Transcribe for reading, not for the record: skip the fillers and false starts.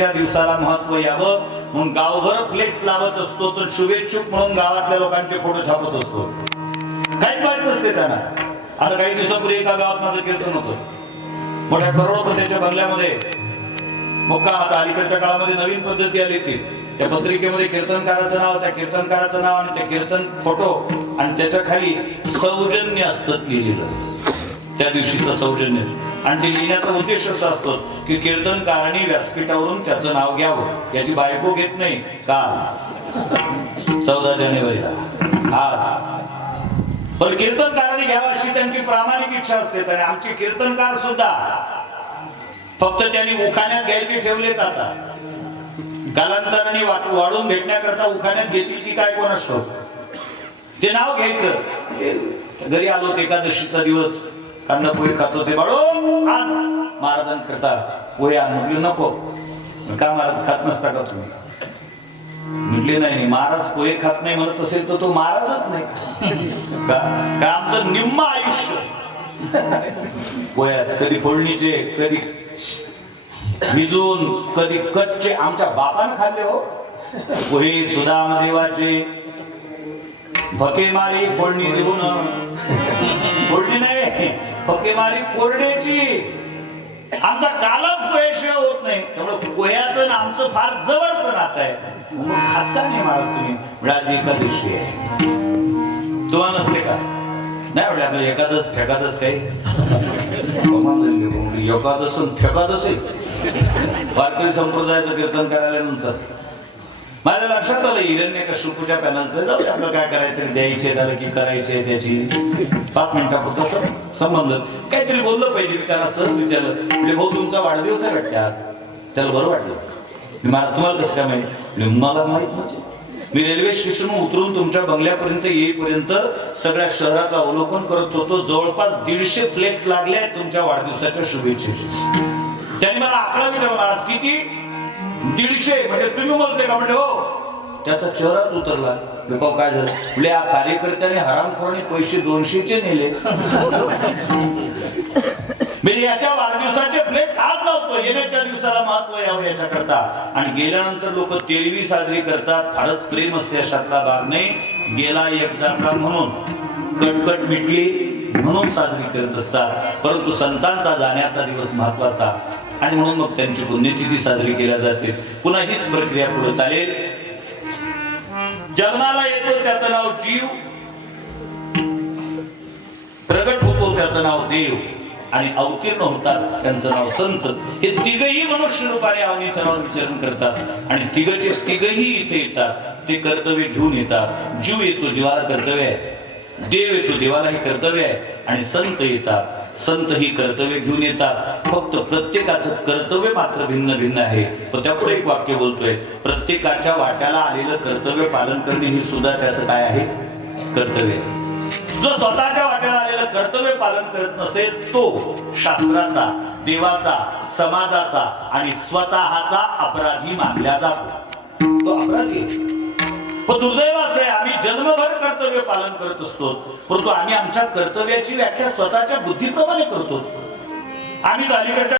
येण्याच्या दिवसाला महत्व यावं म्हणून गावभर फ्लेक्स लावत असतो, तर शुभेच्छुक म्हणून गावातल्या लोकांचे फोटो छापत असतो. काही माहित नसते त्यांना. आता काही दिवसापूर्वी एका गावात माझं कीर्तन होतं. मोठ्या करोडपतीच्या बंगल्यामध्ये मुक्काम. आता अलीकडच्या काळामध्ये नवीन पद्धती आली होती. त्या पत्रिकेमध्ये कीर्तनकाराचं नाव, त्या कीर्तनकाराचं नाव आणि ते कीर्तन फोटो आणि त्याच्या खाली सौजन्य असतं लिहिलेलं. त्या दिवशीचं सौजन्य. आणि ते लिहिण्याचा उद्देश असा असतो की कीर्तनकारांनी व्यासपीठावरून त्याचं नाव घ्यावं. याची बायको घेत नाही. काल 14 जानेवारीला आज पण कीर्तनकारांनी घ्यावं अशी त्यांची प्रामाणिक इच्छा असते. आणि आमचे कीर्तनकार सुद्धा फक्त त्यांनी उखाण्यात घ्यायचे ठेवलेत. आता कालांतराने वाढून भेटण्याकरता उखाण्यात घेतली की काय कोणास ठाऊक, ते नाव घ्यायचं. घरी आलो एकादशीचा दिवस, कांदा पोहे खातो. ते बाळो आण महाराजांकरता पोहे आण. म्हटलं नको. का महाराज खात नसता का तुम्ही? म्हटले नाही, महाराज पोहे खात नाही म्हणत असेल तर तो महाराजच नाही का? आमचं निम्म आयुष्य पोह्यात, कधी फोडणीचे, कधी भिजून, कधी कच्चे. आमच्या बापानं खाल्ले हो पोहे. सुदामदेवाचे फकेमारी फोडणी देऊन, फोडणी नाही फकेमारी कोरड्याची. आमचा कालच पोह्याशिवाय होत नाही. त्यामुळे पोह्याचं आमचं फार जवळचं नातं आहे. खाता नाही महाराज तुम्ही? आज एकादशी आहे. तुम्हाला नसते का? नाही म्हणे आपलं एकादश फेकादश काही एकादश फेकादश वारकरी संप्रदायाचं कीर्तन करायल्यानंतर माझ्या लक्षात आलं हिरण्यकश्यपूच्या पॅनलचं. जाऊ आपलं काय करायचं, द्यायचे झालं की करायचे. त्याची 5 मिनिटापुरता संबंध काहीतरी बोललं पाहिजे. मी त्याला सहज विचारलं, म्हणजे भाऊ तुमचा वाढदिवस आहे वाटते आज? त्याला बरं वाटलं. तुम्हाला कसं काय माहिती? मला माहित म्हणजे मी रेल्वे स्टेशन उतरून तुमच्या बंगल्यापर्यंत येईपर्यंत सगळ्या शहराचं अवलोकन करत होतो. जवळपास 150 फ्लेक्स लागले तुमच्या वाढदिवसाच्या शुभेच्छेचे. त्यांनी मला आकडा विचारला, महाराज किती? 150. म्हणजे तुम्ही बोलते का? म्हणजे हो. त्याचा चेहराच उतरला. काय झालं? म्हणजे या कार्यकर्त्याने हरामखोराने पैसे 200चे नेले. म्हणजे याच्या वाढदिवसाचे फ्लेक्स हात लावतो. येण्याच्या दिवसाला महत्व यावं याच्याकरता. आणि गेल्यानंतर लोक तेरवी साजरी करतात. फारच प्रेम असते अशातला भाग नाही. गेला एकदाचा म्हणून, कटकट मिटली म्हणून साजरी करत असतात. परंतु संतांचा जाण्याचा दिवस महत्वाचा आणि म्हणून मग त्यांची पुण्यतिथी साजरी केल्या जाते. पुन्हा हीच प्रक्रिया पुढे चालेल. जन्माला येतो त्याचं नाव जीव, प्रगट होतो त्याचं नाव देव आणि अवतीर्ण होतात त्यांचं नाव संत. हे तिघही मनुष्य रूपाने अवनीतनावर विचरण करतात आणि तिघही इथे येतात. ते कर्तव्य घेऊन येतात. जीव येतो, जीवाला कर्तव्य आहे. देव येतो, देवालाही कर्तव्य आहे. आणि संत येतात, संत ही कर्तव्य घेऊन येतात. फक्त प्रत्येकाचं कर्तव्य मात्र भिन्न भिन्न आहे. पण त्यापुढे एक वाक्य बोलतोय, प्रत्येकाच्या वाट्याला आलेलं कर्तव्य पालन करणे ही सुद्धा त्याचं काय आहे? कर्तव्य. जो स्वतःच्या वाट्याला आलेलं कर्तव्य पालन करत नसेल तो शास्त्राचा, देवाचा, समाजाचा आणि स्वतःचा अपराधी मानला जातो. तो अपराधी. पण दुर्दैव असं आहे, आम्ही जन्मभर कर्तव्य पालन करत असतो, परंतु आम्ही आमच्या कर्तव्याची व्याख्या स्वतःच्या बुद्धीप्रमाणे करतो. आम्ही अलीकडच्या